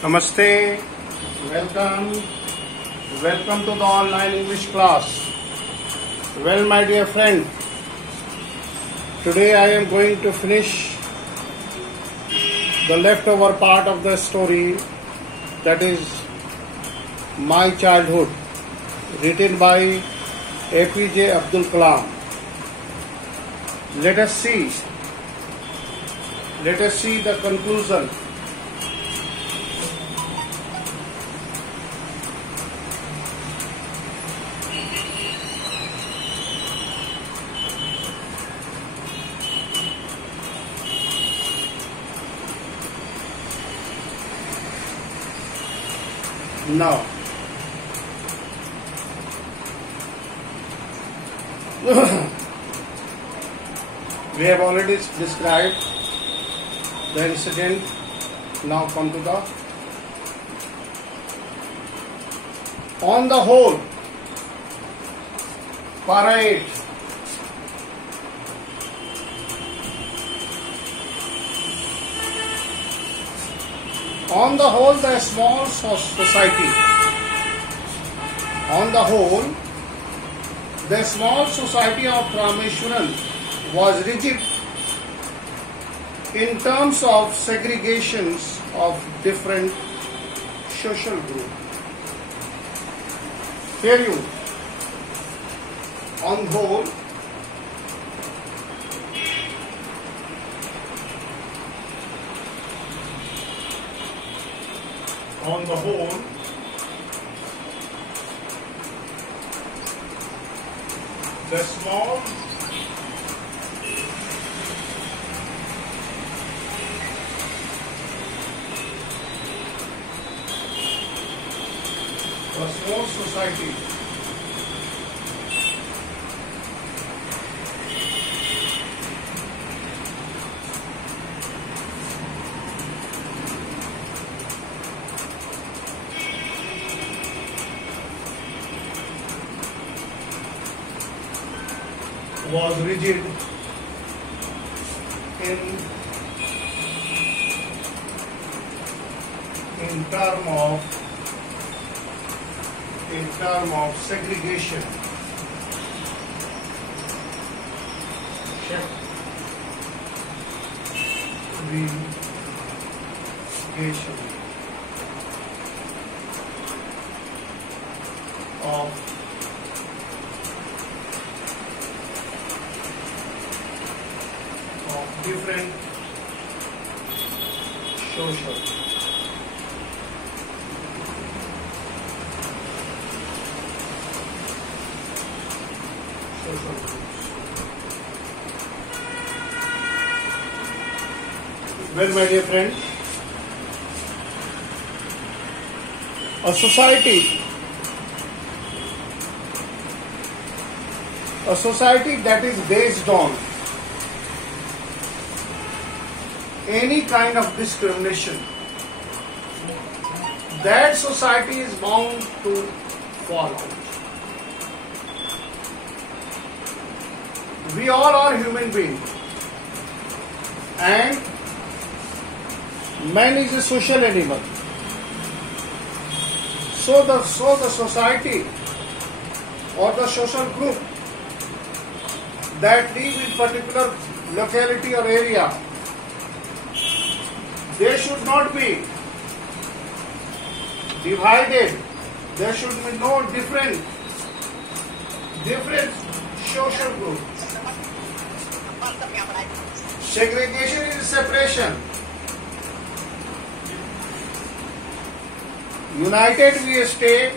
Namaste, welcome to the online English class. Well, my dear friend, today I am going to finish the leftover part of the story, that is My Childhood, written by APJ Abdul Kalam. Let us see the conclusion. Now, we have already described the incident. Now come to the on the whole. Para 8. On the whole, the small society. On the whole, the small society of Rameshwaram was rigid in terms of segregations of different social groups. Hear you. On the whole, the small society was rigid in term of segregation. Of different social groups. Well, my dear friend, a society that is based on any kind of discrimination, that society is bound to fall out. We all are human beings, and man is a social animal. So the society or the social group that live in particular locality or area, they should not be divided. There should be no different social groups. Segregation is separation. United we stay,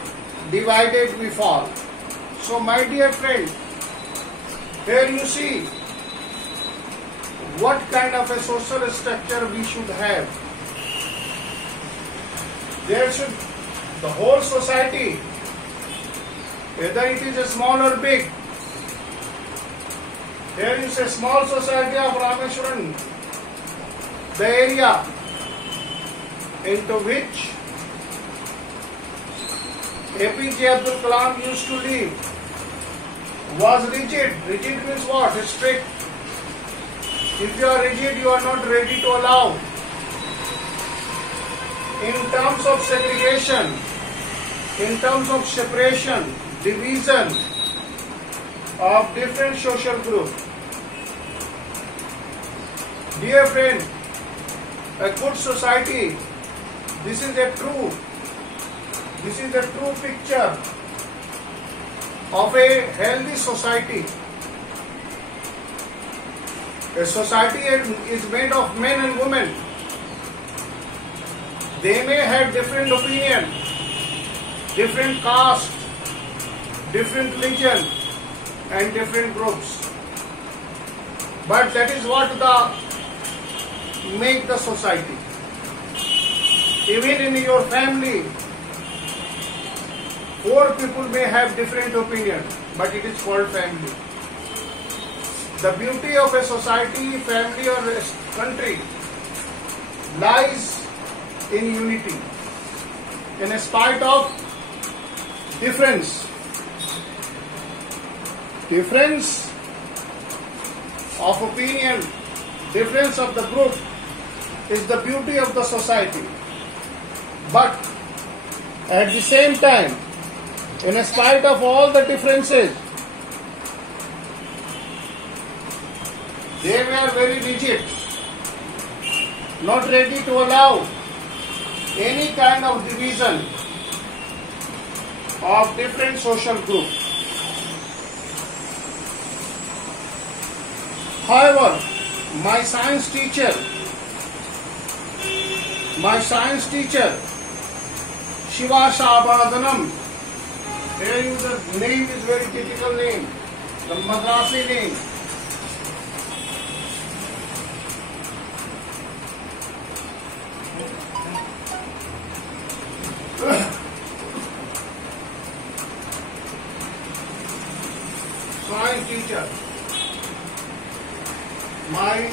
divided we fall. So my dear friend, here you see what kind of a social structure we should have. There should the whole society, whether it is a small or big. Here is a small society of Rameshwaram, the area into which APJ Abdul Kalam used to live, was rigid. Rigid means what? Strict. If you are rigid, you are not ready to allow in terms of segregation, in terms of separation, division of different social groups. Dear friend, a good society, this is a true picture of a healthy society. A society is made of men and women. They may have different opinion, different caste, different religion, and different groups. But that is what make the society. Even in your family, 4 people may have different opinion, but it is called family. The beauty of a society, family, or a country lies in unity, in spite of difference of opinion, difference of the group is the beauty of the society. But at the same time, in spite of all the differences, they were very rigid, not ready to allow any kind of division of different social groups. However, my science teacher, Shiva Shabhadanam, the name is very typical name, the Madrasi name. Science teacher, my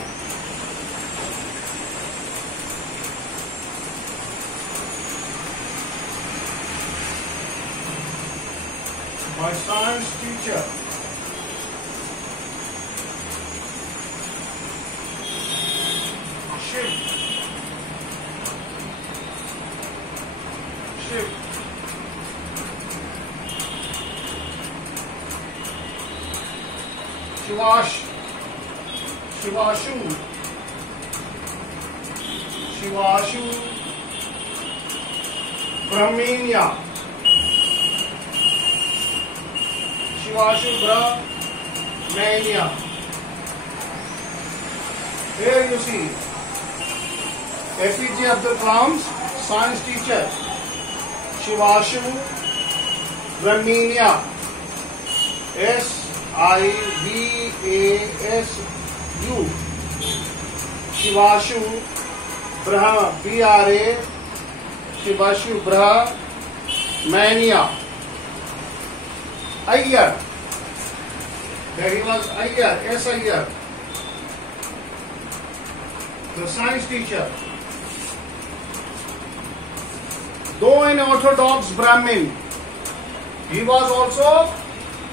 science teacher, Shiv Shivashu Brahmania, Shivashu Brahmania. Here you see APJ Abdul Kalam's science teacher, Shivashu Brahmania, SIVASU, Shivashu BRA, Shivashu Brahmania. Iyer, that he was Iyer, S. Iyer, the science teacher. Though an orthodox Brahmin, he was also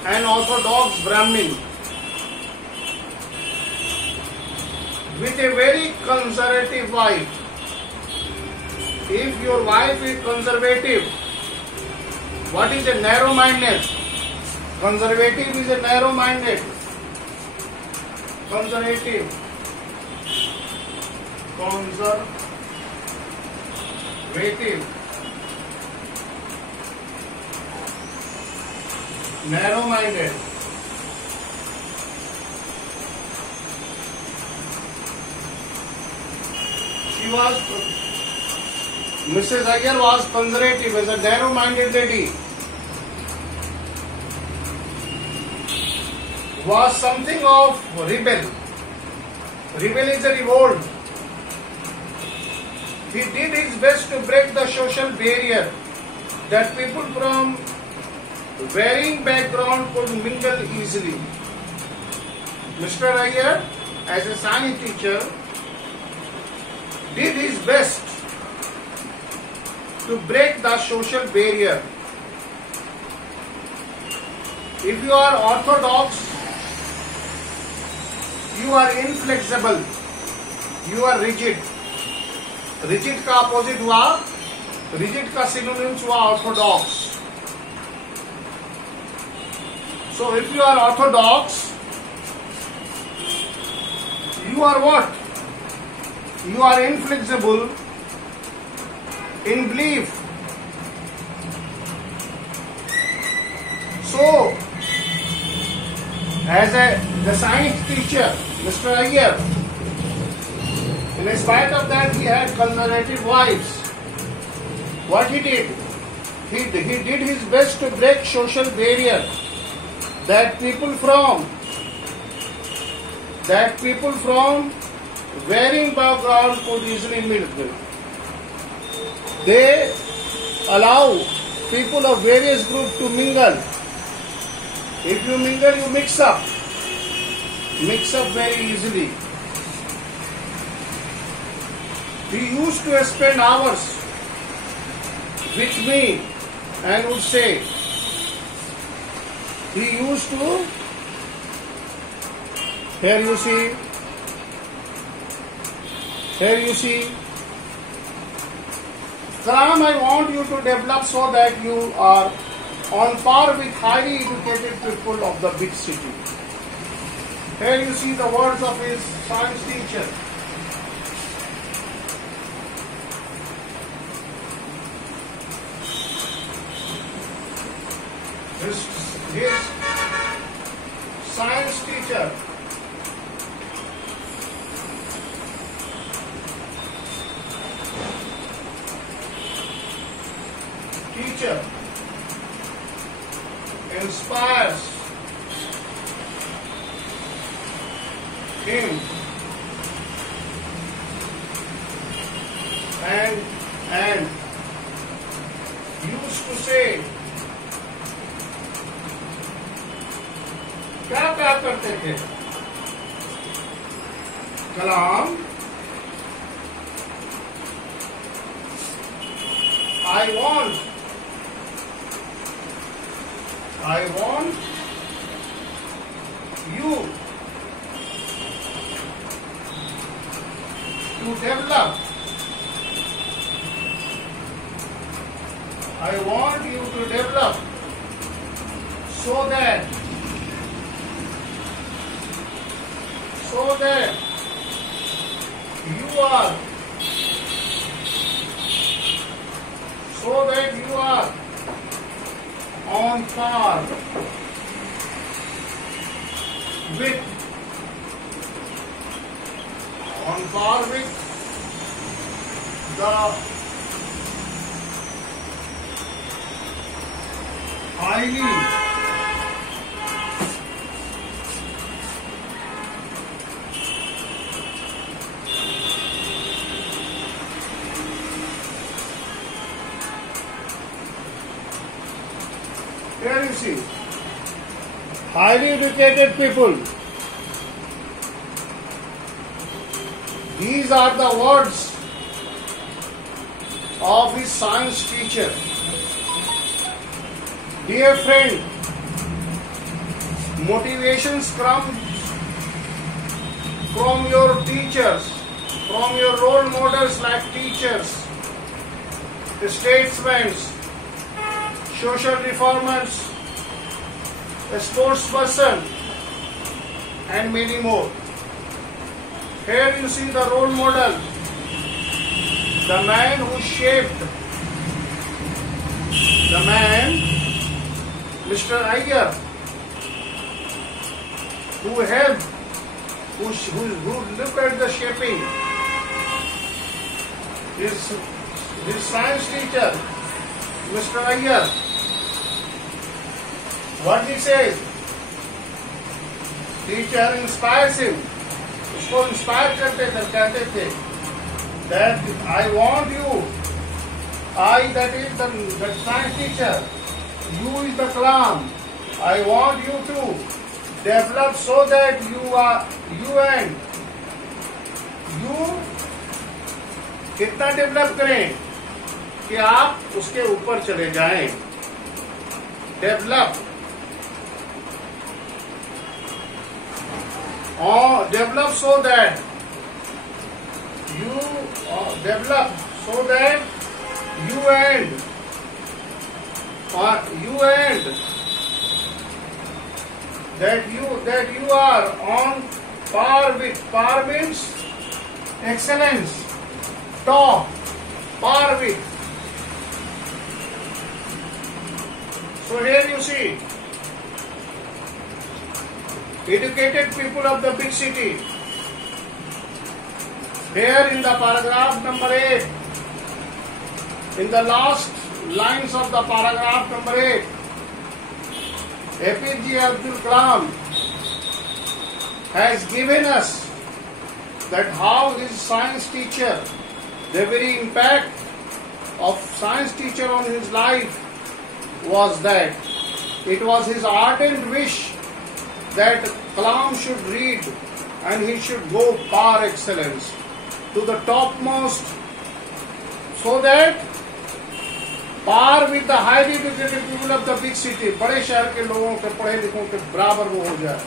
an orthodox Brahmin with a very conservative wife. If your wife is conservative, what is a narrow-minded? Conservative is a narrow-minded. Conservative. Narrow-minded. Mrs. Iyer was conservative, as a narrow-minded lady. Was something of rebel. Rebel is a revolt. He did his best to break the social barrier that people from varying background could mingle easily. Mr. Iyer, as a science teacher, did his best to break the social barrier. If you are orthodox, you are inflexible, you are rigid. Rigid का opposite हुआ rigid का synonyms हुआ Orthodox. So if you are orthodox, you are what? You are inflexible in belief. So, as the science teacher, Mr. Iyer, in spite of that, he had conservative wives. What he did? He did his best to break social barrier that people from varying background could easily mingle. They allow people of various groups to mingle. If you mingle, you mix up very easily. We used to spend hours with me and would say, he used to, here you see, Kalam, I want you to develop so that you are on par with highly educated people of the big city. Here you see the words of his science teacher. His science teacher. Inspires him and used to say, क्या करते थे कलाम? I want you to develop. I want you to develop so that you are on par with the highly here you see highly educated people. These are the words of his science teacher. Dear friend, motivations comes from your teachers, from your role models like teachers, statesmen, social reformers, a sportsperson, and many more. Here you see the role model, the man who shaped, the man, Mr. Iyer, who helped, who looked at the shaping, his science teacher, Mr. Iyer. What he says, teacher inspires him. उसको inspire करते थे, कहते थे that I want you, that is the science teacher, you is the Kalam, I want you to develop so that you कितना develop करें कि आप उसके ऊपर चले जाएं. Develop so that you that you are on par with. Par means excellence, top, par with. So here you see educated people of the big city. Here in the paragraph number 8, in the last lines of the paragraph number 8, APJ Abdul Kalam has given us that how his science teacher, the very impact of science teacher on his life was that it was his ardent wish that Kalam should read and he should go par excellence to the topmost, so that par with the highly educated people of the big city, बड़े शहर के लोगों के पढ़े लिखों के बराबर वो हो जाए.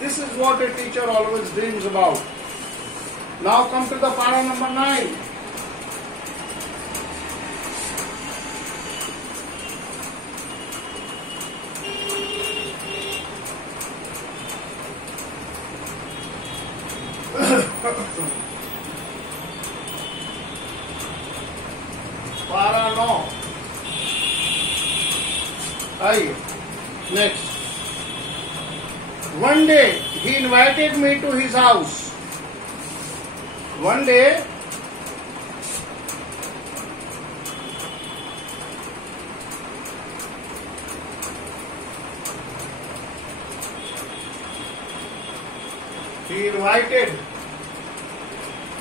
This is what a teacher always dreams about. Now come to the para number 9. Para 9. Aye. Next. One day he invited me to his house. One day he invited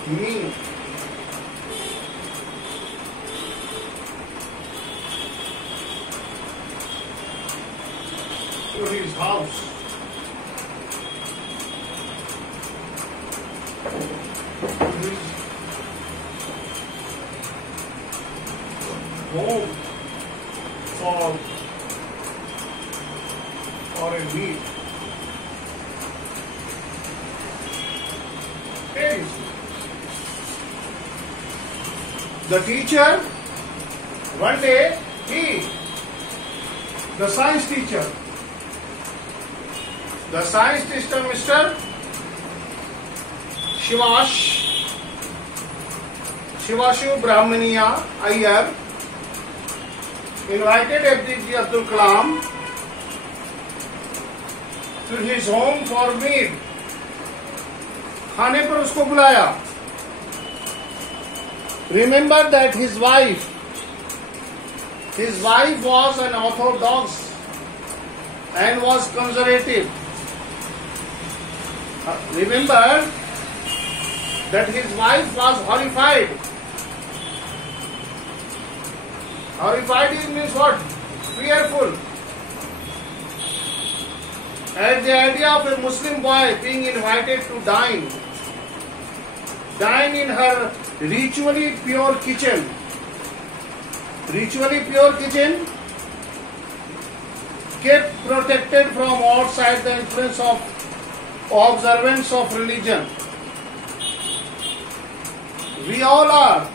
me to his house. His home for a meet. Here you see. The teacher, one day, the science teacher, Mr. Shivashu Brahmaniya Iyer, invited APJ Abdul Kalam to his home for meat. खाने पर उसको बुलाया. Remember that his wife was an orthodox and was conservative. Remember that his wife was horrified. Horrified means what? Fearful. At the idea of a Muslim boy being invited to dine in her ritually pure kitchen. Ritually pure kitchen kept protected from outside the influence of observance of religion. We all are.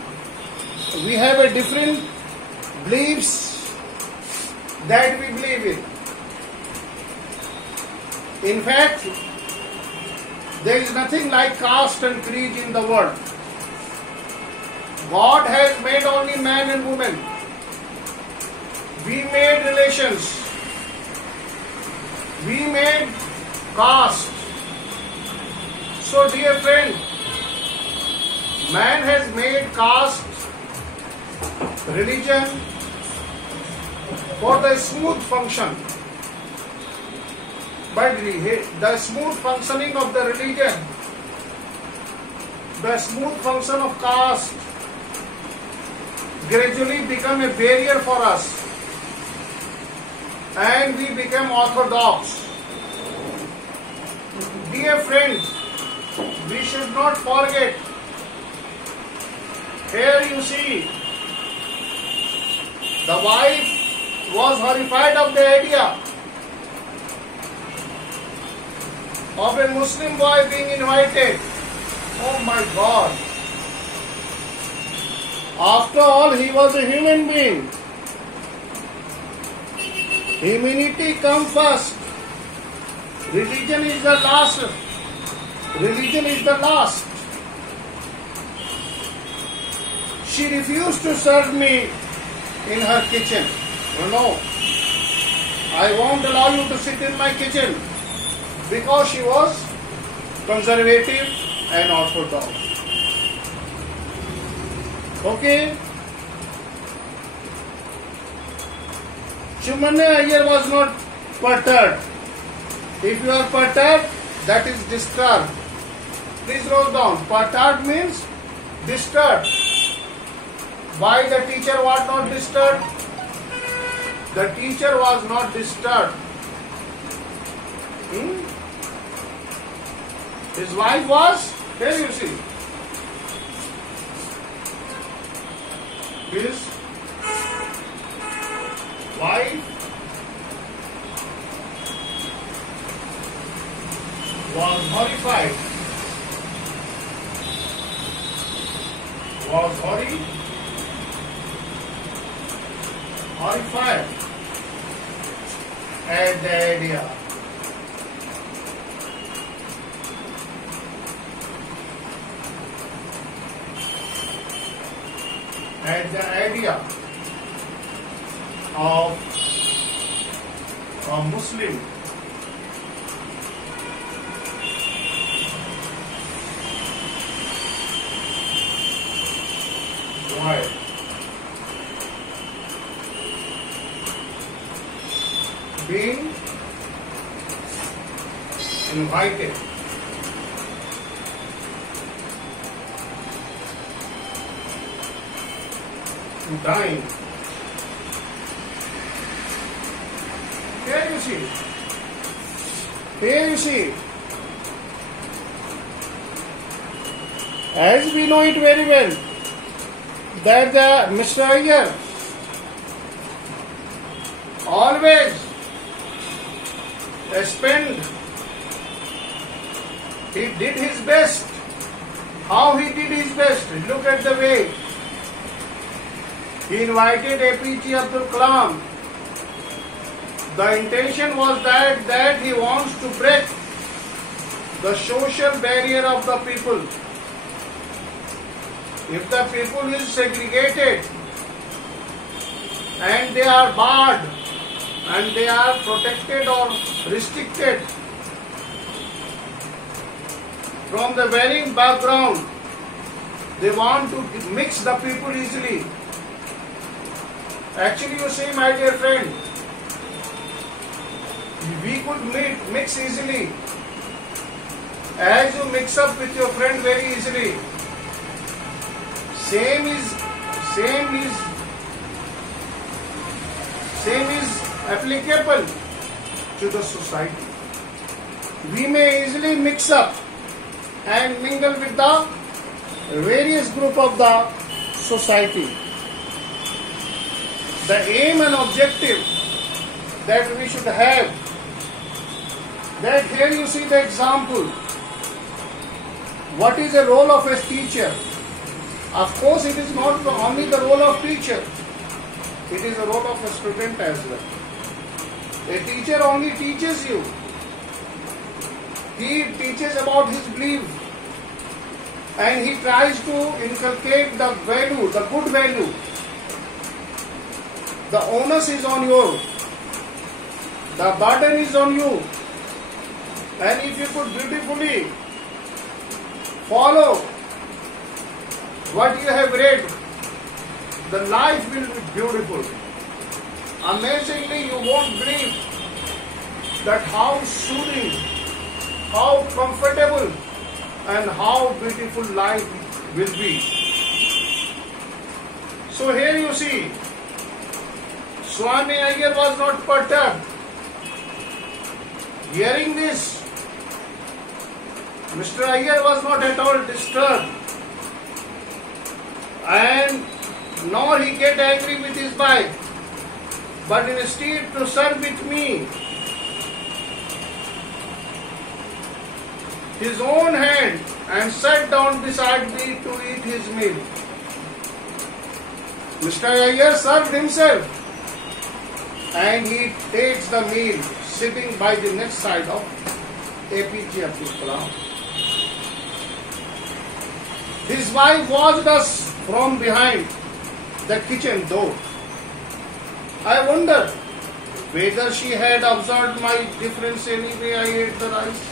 We have a different beliefs that we believe in. In fact, there is nothing like caste and creed in the world. God has made only man and woman. We made relations. We made caste. So dear friend, man has made caste, religion for the smooth function. But the smooth functioning of the religion, the smooth function of caste gradually become a barrier for us, and we become orthodox. Dear friends, we should not forget. Here you see, the wife was horrified of the idea of a Muslim boy being invited. Oh my God! After all, he was a human being. Humanity comes first. Religion is the last. Religion is the last. She refused to serve me in her kitchen. No, I won't allow you to sit in my kitchen, because she was conservative and orthodox. Okay? Chumane Iyer was not perturbed. If you are perturbed, that is disturbed. Please write down. Perturbed means disturbed. Why the teacher was not disturbed? The teacher was not disturbed. His wife was, here you see. His wife was horrified. Horrified at the idea. At the idea of a Muslim wife being invited to dine. Here you see. Here you see. As we know it very well, that the Mr. Iyer always spent, he did his best. How he did his best? Look at the way. He invited APJ Abdul Kalam. The intention was that he wants to break the social barrier of the people. If the people is segregated and they are barred and they are protected or restricted from the varying background, they want to mix the people easily. Actually, you see, my dear friend, we could mix easily. As you mix up with your friend very easily, same is applicable to the society. We may easily mix up and mingle with the various group of the society. The aim and objective that we should have, that here you see the example. What is the role of a teacher? Of course, it is not only the role of teacher, it is the role of a student as well. A teacher only teaches you. He teaches about his belief and he tries to inculcate the value, the good value. The onus is on you. The burden is on you. And if you could beautifully follow what you have read, the life will be beautiful. Amazingly, you won't believe that how soothing, how comfortable and how beautiful life will be. So here you see, Swami Iyer was not perturbed. Hearing this, Mr. Iyer was not at all disturbed, and nor he get angry with his wife, but instead to serve with me his own hand and sat down beside me to eat his meal. Mr. Iyer served himself and he takes the meal sitting by the next side of APJ Abdul Kalam. His wife watched us from behind the kitchen door. I wonder whether she had observed my difference any way I ate the rice.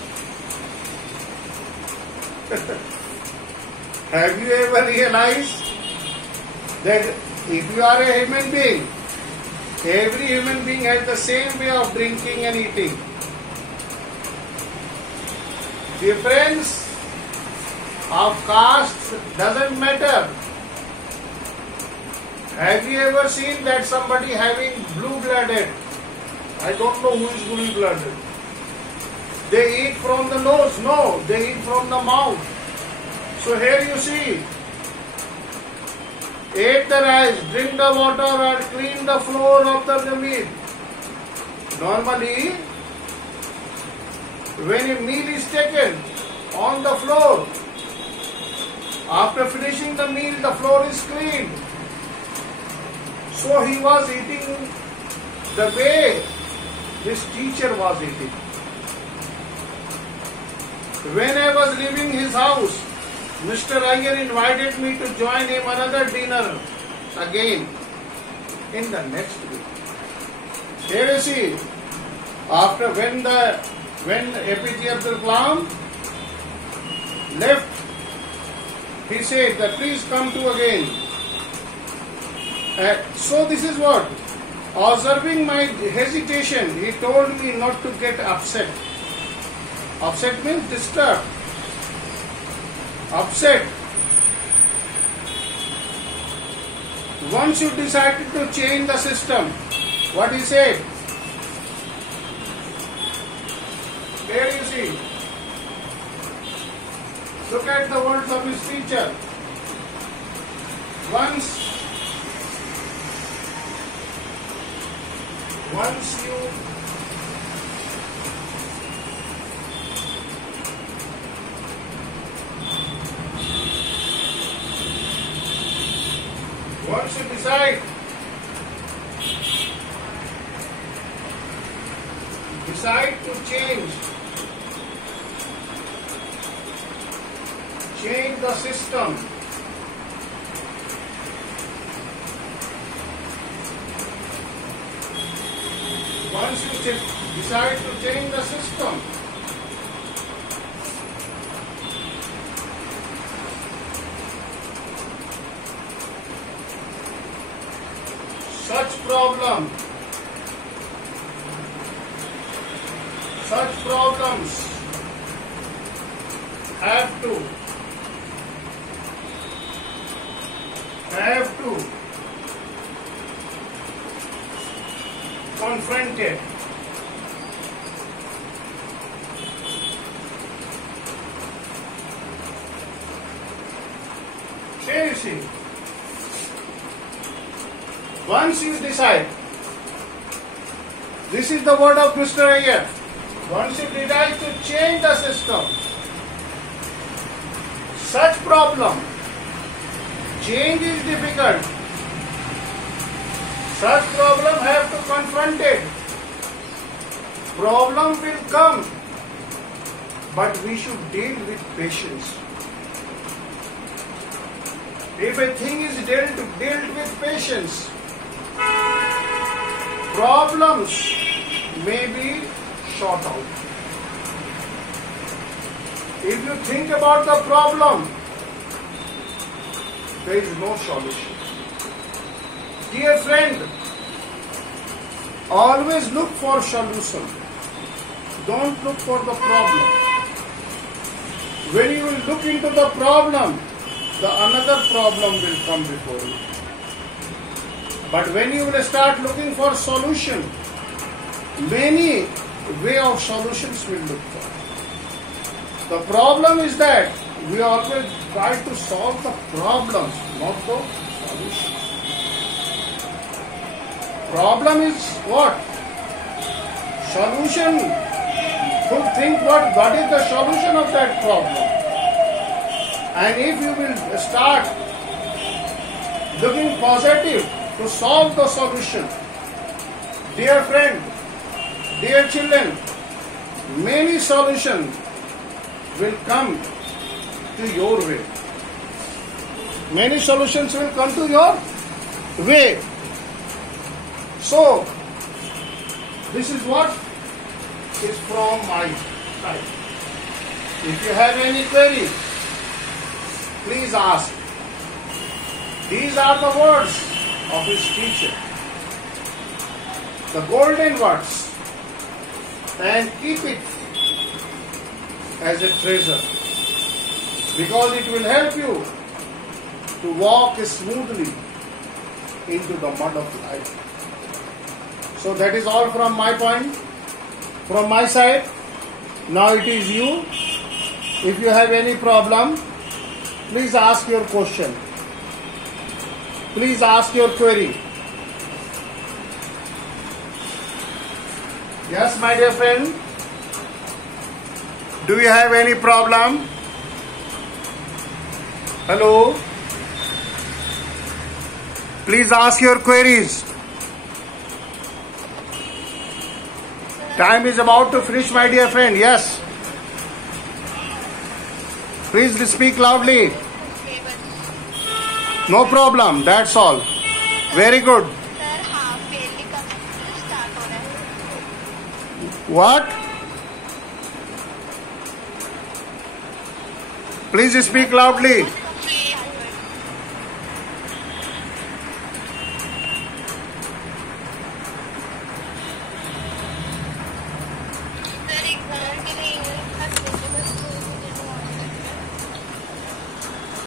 Have you ever realized that if you are a human being, every human being has the same way of drinking and eating? Difference of caste doesn't matter. Have you ever seen that somebody having blue-blooded? I don't know who is blue-blooded. They eat from the nose. No, they eat from the mouth. So here you see, eat the rice, drink the water and clean the floor after the meal. Normally, when a meal is taken on the floor, after finishing the meal, the floor is cleaned. So he was eating the way his teacher was eating. When I was leaving his house, Mr. Iyer invited me to join him another dinner again in the next week. Here you see, after when APJ Abdul Kalam left, he said that please come to again. So this is what, observing my hesitation, he told me not to get upset. Upset means disturbed. Upset. Once you decided to change the system, what he said? Here you see. Look at the words of his teacher. Once you decide to change the system, once you decide to change the system, such problems have to confront it. Here you see, once you decide, this is the word of Mr. Iyer, once you decide to change the system, such problem, change is difficult. Such problem have to confront it. Problem will come, but we should deal with patience. If a thing is dealt with patience, problems may be short out. If you think about the problem, there is no solution. Dear friend, always look for solution. Don't look for the problem. When you will look into the problem, another problem will come before you. But when you will start looking for solution, many way of solutions will look for. The problem is that we always try to solve the problems, not the solutions. Problem is what? Solution. To think what is the solution of that problem. And if you will start looking positive to solve the solution. Dear friend, dear children, many solutions will come to your way. Many solutions will come to your way. So, this is what is from my side. If you have any query, please ask. These are the words of his teacher, the golden words, and keep it as a treasure, because it will help you to walk smoothly into the mud of life. So that is all from my point, from my side. Now it is you. If you have any problem, please ask your question. Please ask your query. Yes, my dear friend. Do you have any problem? Hello? Please ask your queries. Time is about to finish, my dear friend. Yes. Please speak loudly. No problem. That's all. Very good. What? Please speak loudly.